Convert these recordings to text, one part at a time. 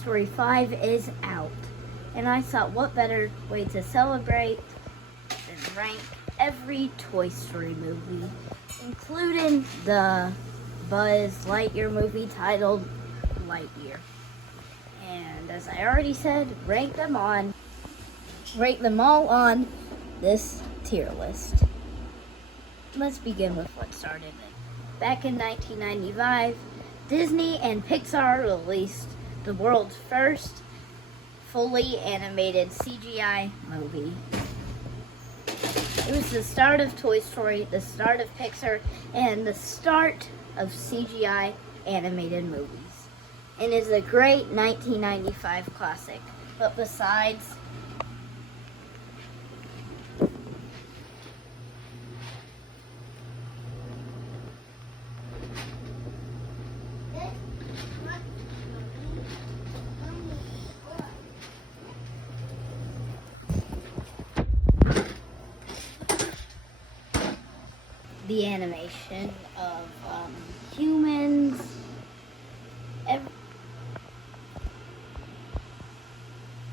Story 5 is out. And I thought, what better way to celebrate than rank every Toy Story movie, including the Buzz Lightyear movie titled Lightyear. And as I already said, rank them all on this tier list. Let's begin with what started it. Back in 1995, Disney and Pixar released the world's first fully animated CGI movie. It was the start of Toy Story, the start of Pixar, and the start of CGI animated movies. And is a great 1995 classic. But besides the animation of humans,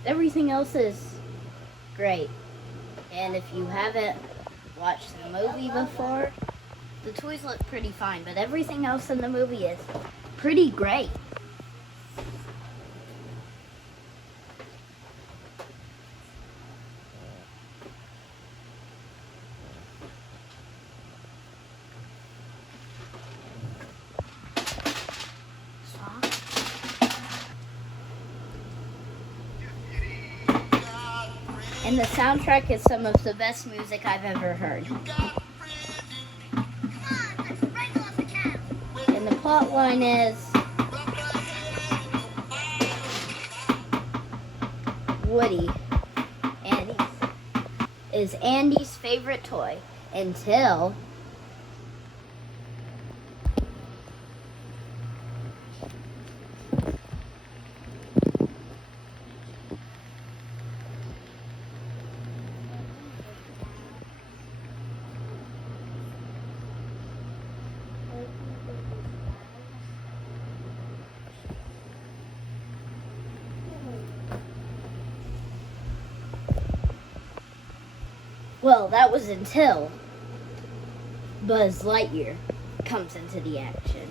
everything else is great. And if you haven't watched the movie before, the toys look pretty fine, but everything else in the movie is pretty great. And the soundtrack is some of the best music I've ever heard. And the plot line is Woody is Andy's favorite toy until that was until Buzz Lightyear comes into the action.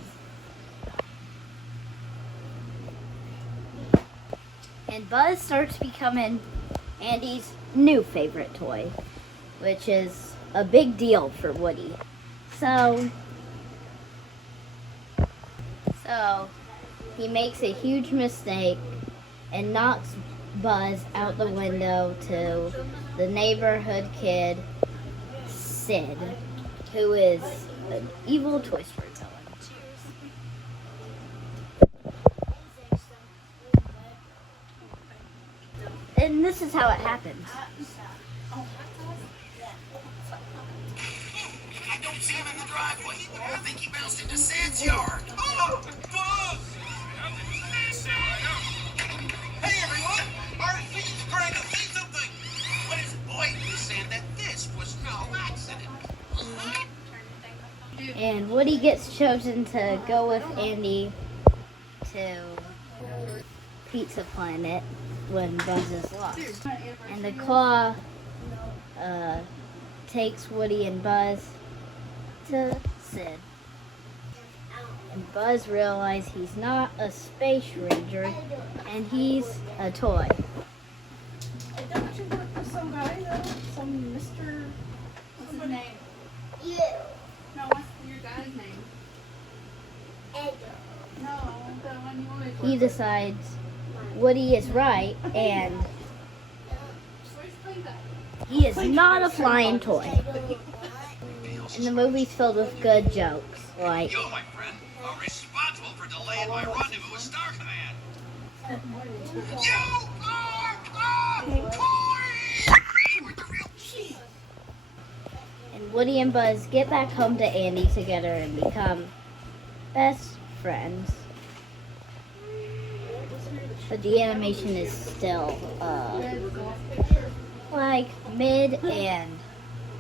And Buzz starts becoming Andy's new favorite toy, which is a big deal for Woody. So he makes a huge mistake and knocks Buzz out the window to the neighborhood kid, Sid, who is an evil Toy Story villain. And this is how it happens. I don't see him in the driveway. I think he bounced into Sid's yard. Oh, Buzz! Hey, everyone! Our Sid's trying to say something. What is it, boy? He's saying that this was no accident. And Woody gets chosen to go with Andy to Pizza Planet when Buzz is lost. And the Claw takes Woody and Buzz to Sid. And Buzz realizes he's not a space ranger and he's a toy. Don't you work for some guy though? Some Mr. What's his name? You. No, what's your guy's name? Edgar. No, the one you always He decides Woody is right and he is not a flying toy. And the movie's filled with good jokes, like You, my friend, are responsible for delaying my rendezvous with Star Command. You are a toy! and Woody and Buzz get back home to Andy together and become best friends. But the animation is still like mid and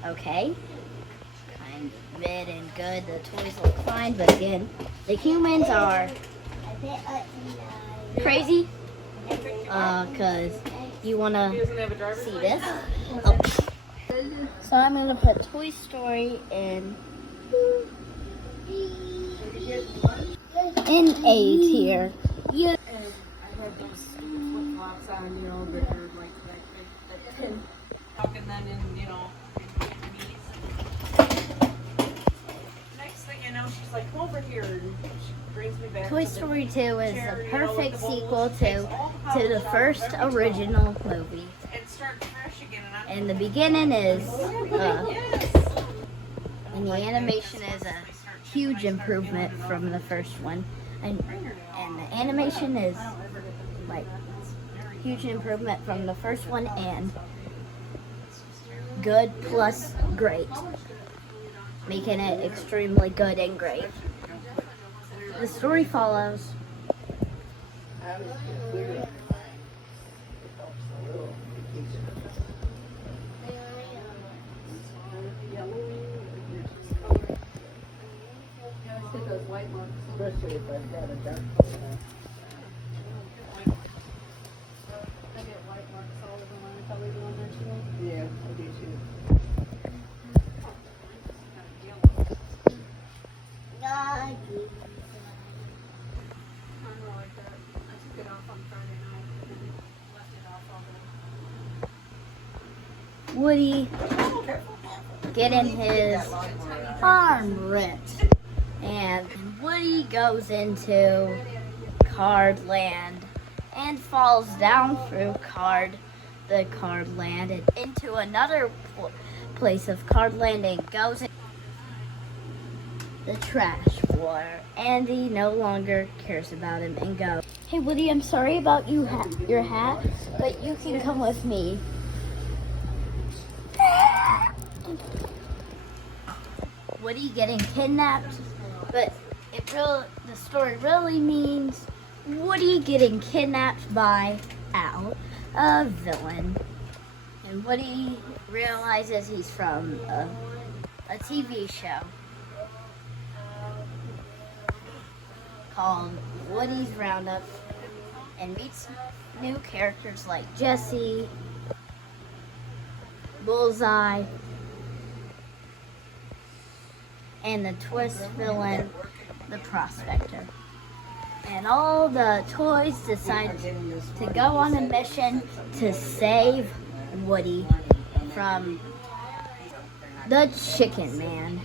okay. Kind of mid and good. The toys look fine, but again, the humans are crazy Cause you wanna He doesn't have a driver's see license? this. Oh. So I'm gonna put Toy Story in A tier. And I had those flip flops on, you know, that are like that pin. Talking then in, you know, in Vietnamese. Next thing you know, she's like, come over here, and she brings me back. Toy to the Story 2 is chair, the you know, with perfect the bowls, sequel takes all to polish the off first everything, original movie. and start fresh again. And I'm And the beginning is, yes. and the animation is a huge improvement from the first one. And the animation is like huge improvement from the first one and good plus great, making it extremely good and great. The story follows Yeah, I do too. Woody getting his arm ripped. And Woody goes into Card Land and falls down through the Card Land and into another place of Card Land and goes in the trash where Andy no longer cares about him and goes, "Hey Woody, I'm sorry about your hat, but you can come with me." Woody getting kidnapped, but the story really means Woody getting kidnapped by Al, a villain. And Woody realizes he's from a TV show called Woody's Roundup and meets new characters like Jesse, Bullseye, and the twist villain, the Prospector. And all the toys decide to go on a mission to save Woody from the Chicken Man,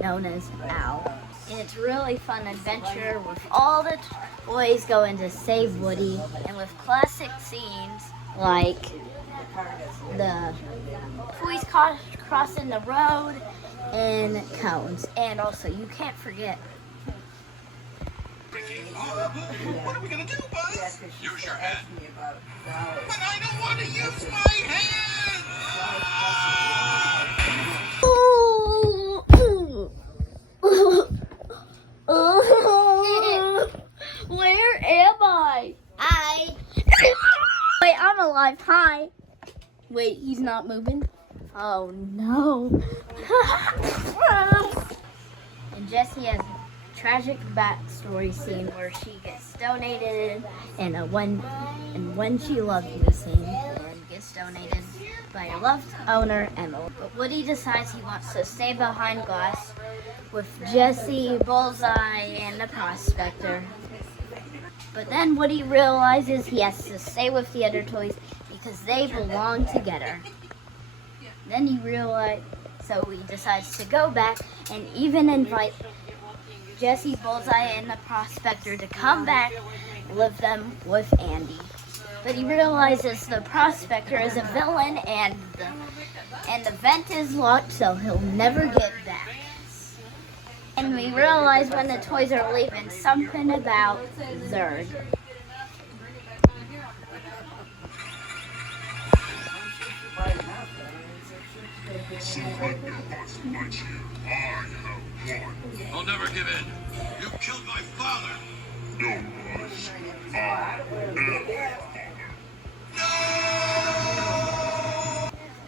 known as Al. And it's a really fun adventure with all the toys going to save Woody, and with classic scenes like the toys crossing the road and cones. And also, you can't forget What are we gonna do, Buzz? Use your head. But I don't want to use my head! Where am I? Wait, I'm alive. Hi. Wait, he's not moving. Oh no. And Jessie has a tragic backstory scene where she gets donated and when she loves you scene and gets donated by her loved owner Emily. But Woody decides he wants to stay behind glass with Jesse, Bullseye, and the Prospector. But then Woody realizes he has to stay with the other toys because they belong together. Then so he decides to go back and even invite Jesse, Bullseye, and the Prospector to come back live them with Andy. But he realizes the Prospector is a villain and the vent is locked, so he'll never get back. And we realize when the toys are leaving something about Zurg. Surrender, Buzz Lightyear. I have won. I'll never give in. You killed my father. No, Buzz. I am father. No!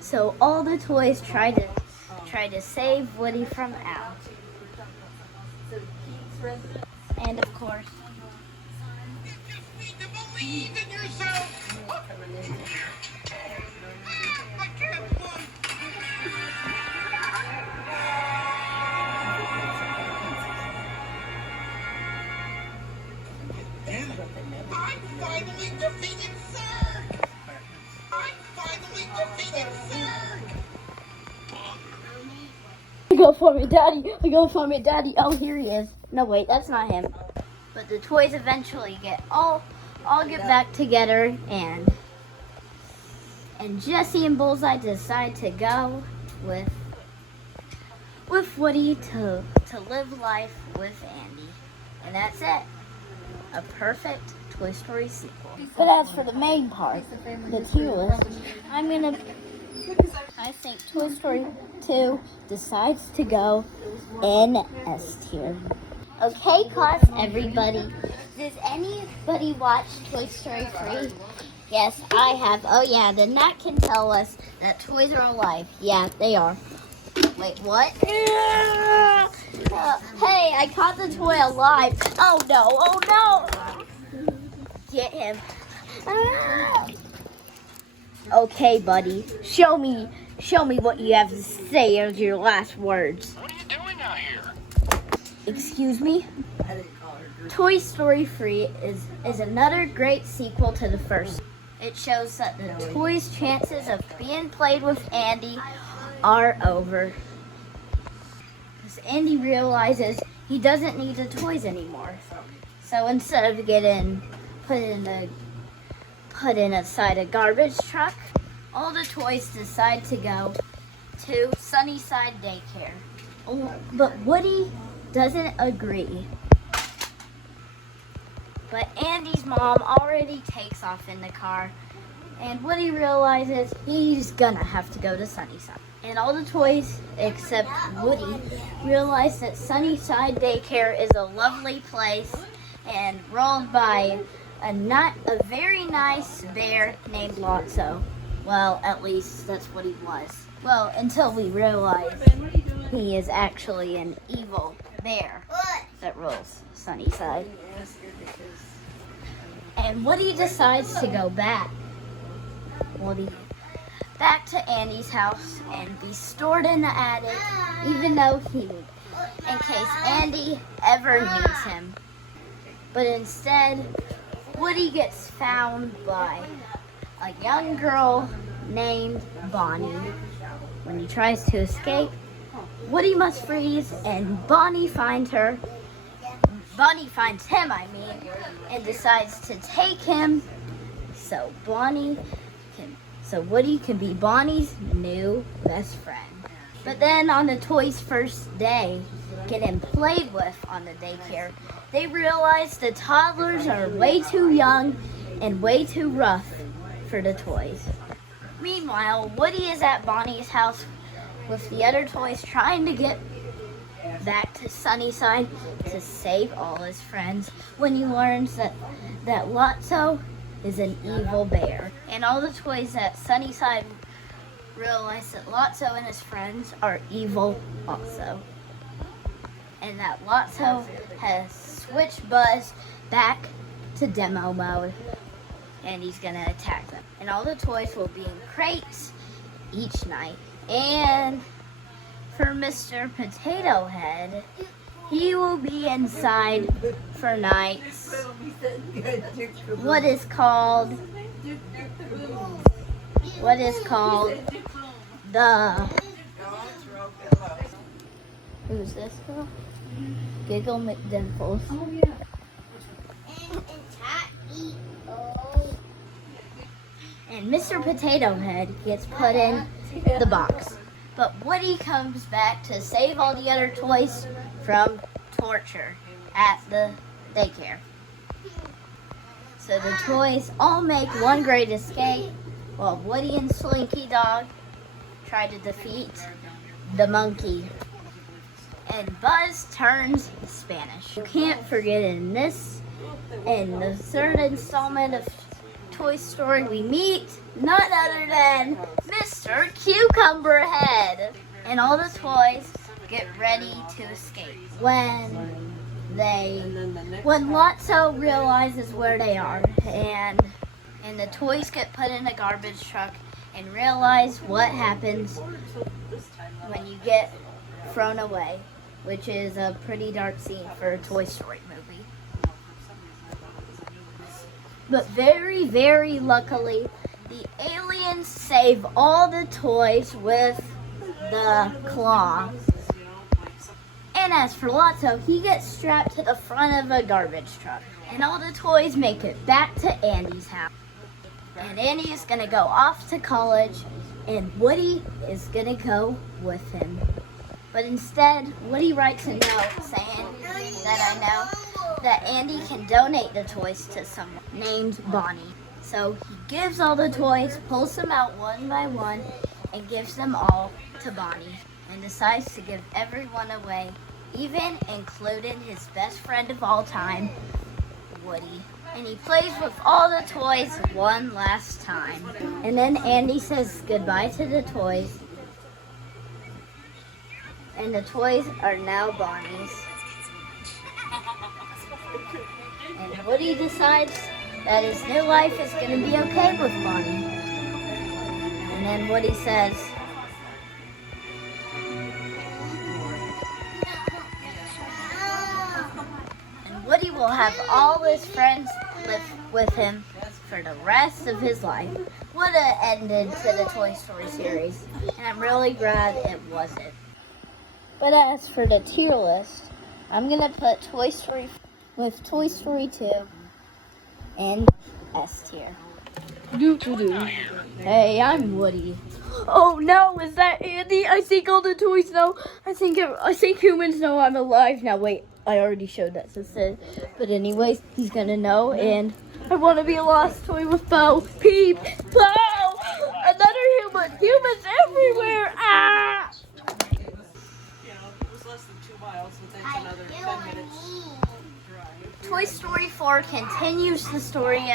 So all the toys try to save Woody from Al. And of course, You just need to believe in yourself. gotta find my daddy. I gotta find my daddy. Oh, here he is. No, wait, that's not him. But the toys eventually all get back together, and Jesse and Bullseye decide to go with Woody to live life with Andy. And that's it. A perfect Toy Story sequel. But as for the main part, the tier list, I think Toy Story 2 decides to go in S tier. Okay, class, everybody. Does anybody watch Toy Story 3? Yes, I have. Oh yeah, then that can tell us that toys are alive. Yeah, they are. Wait, what? Hey, I caught the toy alive. Oh no, Get him. Okay, buddy. Show me what you have to say as your last words. What are you doing out here? Excuse me? Toy Story 3 is another great sequel to the first. It shows that the toys' chances of being played with Andy are over. Because Andy realizes he doesn't need the toys anymore. So instead of getting put in aside a garbage truck, all the toys decide to go to Sunnyside Daycare. Oh, but Woody doesn't agree. But Andy's mom already takes off in the car, and Woody realizes he's gonna have to go to Sunnyside. And all the toys, except Woody, realize that Sunnyside Daycare is a lovely place and ruled by a very nice bear named Lotso. Well, at least that's what he was. Well, until we realize he is actually an evil bear that rules Sunnyside. And Woody decides to go back to Andy's house and be stored in the attic, even though in case Andy ever needs him. But instead, Woody gets found by a young girl named Bonnie. When he tries to escape, Woody must freeze, and Bonnie finds him, and decides to take him so Woody can be Bonnie's new best friend. But then on the toys' first day, getting played with on the daycare, they realize the toddlers are way too young and way too rough for the toys. Meanwhile, Woody is at Bonnie's house with the other toys trying to get back to Sunnyside to save all his friends when he learns that Lotso is an evil bear. And all the toys at Sunnyside realize that Lotso and his friends are evil also. And that Lotso has switched Buzz back to demo mode, and he's gonna attack them. And all the toys will be in crates each night. And for Mr. Potato Head, he will be inside for nights. What is called the... Who's this girl? Giggle McDimples. And Mr. Potato Head gets put in the box. But Woody comes back to save all the other toys from torture at the daycare. So the toys all make one great escape while Woody and Slinky Dog try to defeat the monkey. And Buzz turns Spanish. You can't forget in the third installment of Toy Story, we meet none other than Mr. Cucumber Head. And all the toys get ready to escape when Lotso realizes where they are, and the toys get put in a garbage truck and realize what happens when you get thrown away, which is a pretty dark scene for a Toy Story movie. But very, very luckily, the aliens save all the toys with the claw. And as for Lotso, he gets strapped to the front of a garbage truck. And all the toys make it back to Andy's house. And Andy is gonna go off to college, and Woody is gonna go with him. But instead, Woody writes a note saying that I know that Andy can donate the toys to someone named Bonnie. So he gives all the toys, pulls them out one by one, and gives them all to Bonnie. And decides to give everyone away, even including his best friend of all time, Woody. And he plays with all the toys one last time. And then Andy says goodbye to the toys. And the toys are now Bonnie's. And Woody decides that his new life is going to be okay with Bonnie. And then Woody says, and Woody will have all his friends live with him for the rest of his life. What an ending to the Toy Story series. And I'm really glad it wasn't. But as for the tier list, I'm going to put Toy Story with Toy Story 2 in S tier. Hey, I'm Woody. Oh no, is that Andy? I think all the toys know. I think humans know I'm alive now. Wait, I already showed that sister. But anyways, he's gonna know, and I want to be a lost toy with Bo Peep. Bo! Another human! Humans everywhere! Ah! You know, it was less than 2 miles, so that's another 10 minutes drive. Toy Story 4 continues the story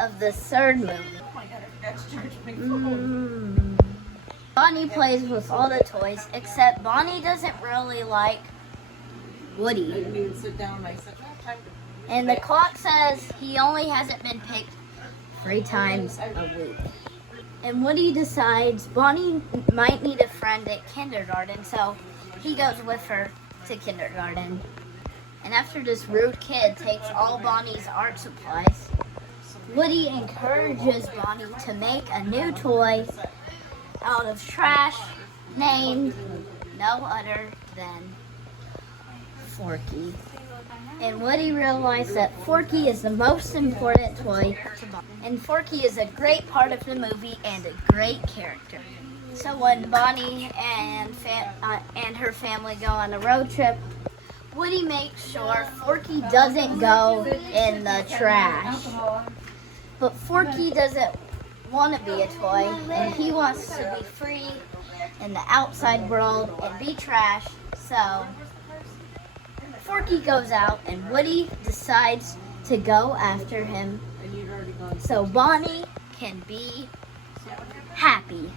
of the third movie. Oh my god, I forgot to charge my phone. Bonnie plays with all the toys, except Bonnie doesn't really like I Woody. didn't even sit down. I said, oh, time to... And the clock says he only hasn't been picked 3 times a week. And Woody decides Bonnie might need a friend at kindergarten, so he goes with her to kindergarten. And after this rude kid takes all Bonnie's art supplies, Woody encourages Bonnie to make a new toy out of trash named no other than Forky. And Woody realized that Forky is the most important toy to Bonnie. And Forky is a great part of the movie and a great character. So when Bonnie and her family go on a road trip, Woody makes sure Forky doesn't go in the trash. But Forky doesn't want to be a toy, and he wants to be free in the outside world and be trash. So Forky goes out, and Woody decides to go after him so Bonnie can be happy.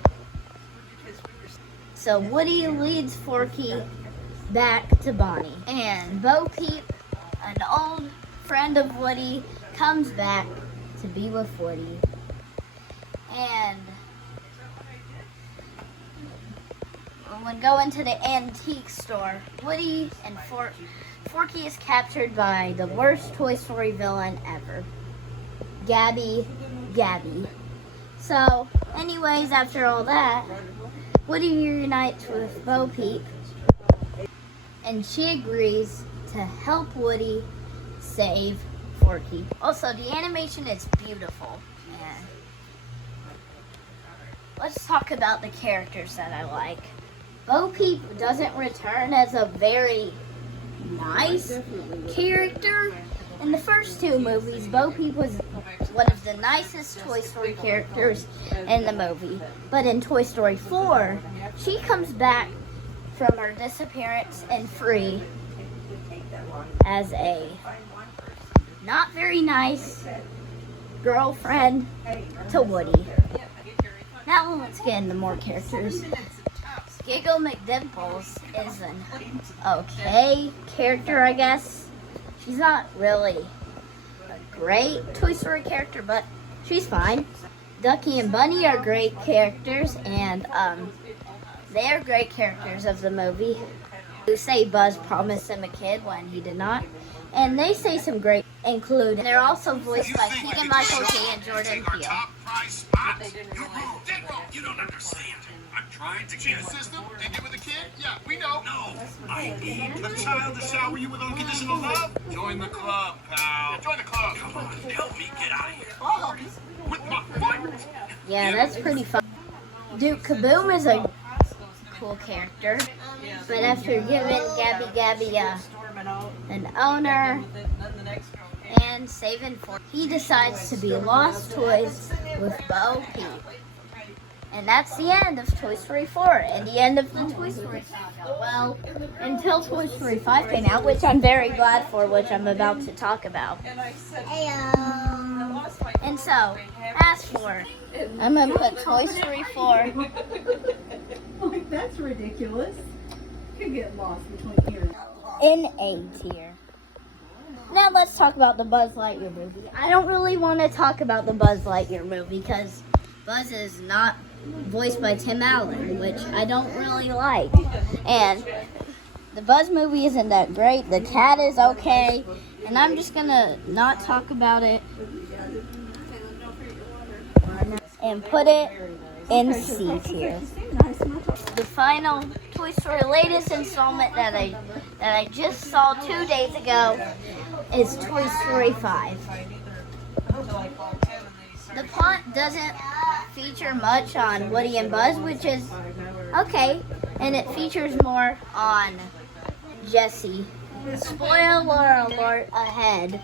So Woody leads Forky back to Bonnie. And Bo Peep, an old friend of Woody, comes back to be with Woody. And when going to the antique store, Woody and Forky is captured by the worst Toy Story villain ever, Gabby. So, anyways, after all that, Woody reunites with Bo Peep, and she agrees to help Woody save Forky. Also, the animation is beautiful. And let's talk about the characters that I like. Bo Peep doesn't return as a very nice character. In the first 2 movies, Bo Peep was one of the nicest Toy Story characters in the movie. But in Toy Story 4, she comes back from her disappearance and free as a not very nice girlfriend to Woody. Now let's get into more characters. Giggle McDimples is an okay character, I guess. She's not really a great Toy Story character, but she's fine. Ducky and Bunny are great characters, and they are great characters of the movie. Who say Buzz promised him a kid when he did not. And they say some great include. They're also voiced You by think Keegan you Michael can Key show and up Jordan take our Peele. top prize spots? They didn't You're realize wrong. it. Dead wrong. You don't understand. I'm trying to See get the system? They get with the kid? Yeah, we know. No, I need the child to shower you with unconditional love. Join the club, pal. Join the club. Come on, help me get out of here. Oh, with my foot. Yeah, that's pretty fun. Duke Kaboom is a cool character, but after giving Gabby an owner and saving for, he decides to be Lost Toys with Bo Peep. And that's the end of Toy Story 4 and the end of the Toy Story saga. Well, until Toy Story 5 came out, which I'm very glad for, which I'm about to talk about. And so, as for, I'm going to put Toy Story 4 Like, that's ridiculous. Could get lost between here. in A tier. Now let's talk about the Buzz Lightyear movie. I don't really want to talk about the Buzz Lightyear movie because Buzz is not voiced by Tim Allen, which I don't really like. And the Buzz movie isn't that great. The cat is okay. And I'm just going to not talk about it and put it in C tier. The final Toy Story latest installment that I just saw 2 days ago is Toy Story 5. The plot doesn't feature much on Woody and Buzz, which is okay, and it features more on Jessie. Spoiler alert ahead.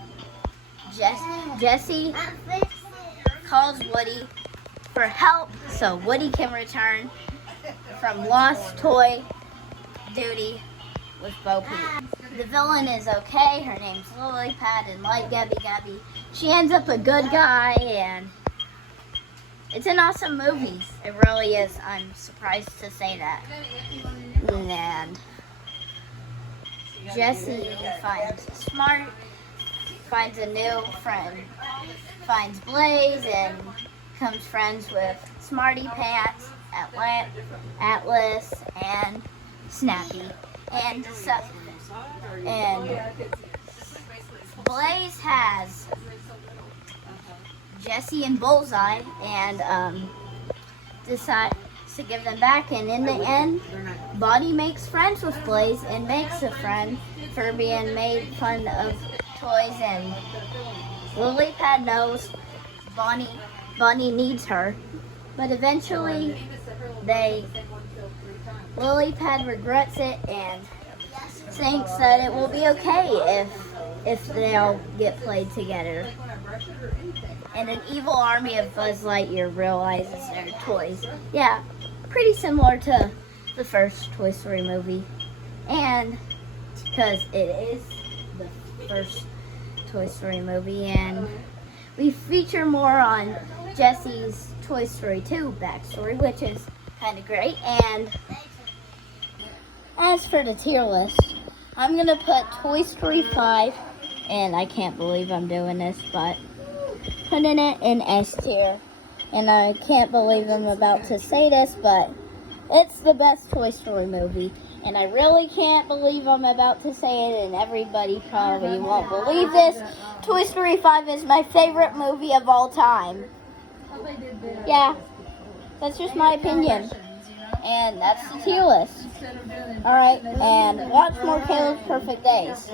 Jessie calls Woody for help so Woody can return from lost toy duty with Bo Peep. The villain is okay. Her name's Lily Pad, and like Gabby, she ends up a good guy, and it's an awesome movie. It really is. I'm surprised to say that. And Jessie finds a new friend, finds Blaze, and becomes friends with Smarty Pants, Atlas, and Snappy. And Blaze has Jessie and Bullseye, and decides to give them back. And in the end, Bonnie makes friends with Blaze and makes a friend for being made fun of toys. And Lily Pad knows Bonnie needs her, but eventually Lily Pad regrets it and thinks that it will be okay if they'll get played together. And an evil army of Buzz Lightyear realizes they're toys. Yeah, pretty similar to the first Toy Story movie. And because it is the first Toy Story movie, and we feature more on Jessie's Toy Story 2 backstory, which is kind of great. And as for the tier list, I'm going to put Toy Story 5, and I can't believe I'm doing this, but putting it in S tier. And I can't believe I'm about to say this, but it's the best Toy Story movie. And I really can't believe I'm about to say it, and everybody probably won't believe this. Toy Story 5 is my favorite movie of all time. Yeah, that's just my opinion. And that's the tier list. Alright, and watch more Caleb's Perfect Days.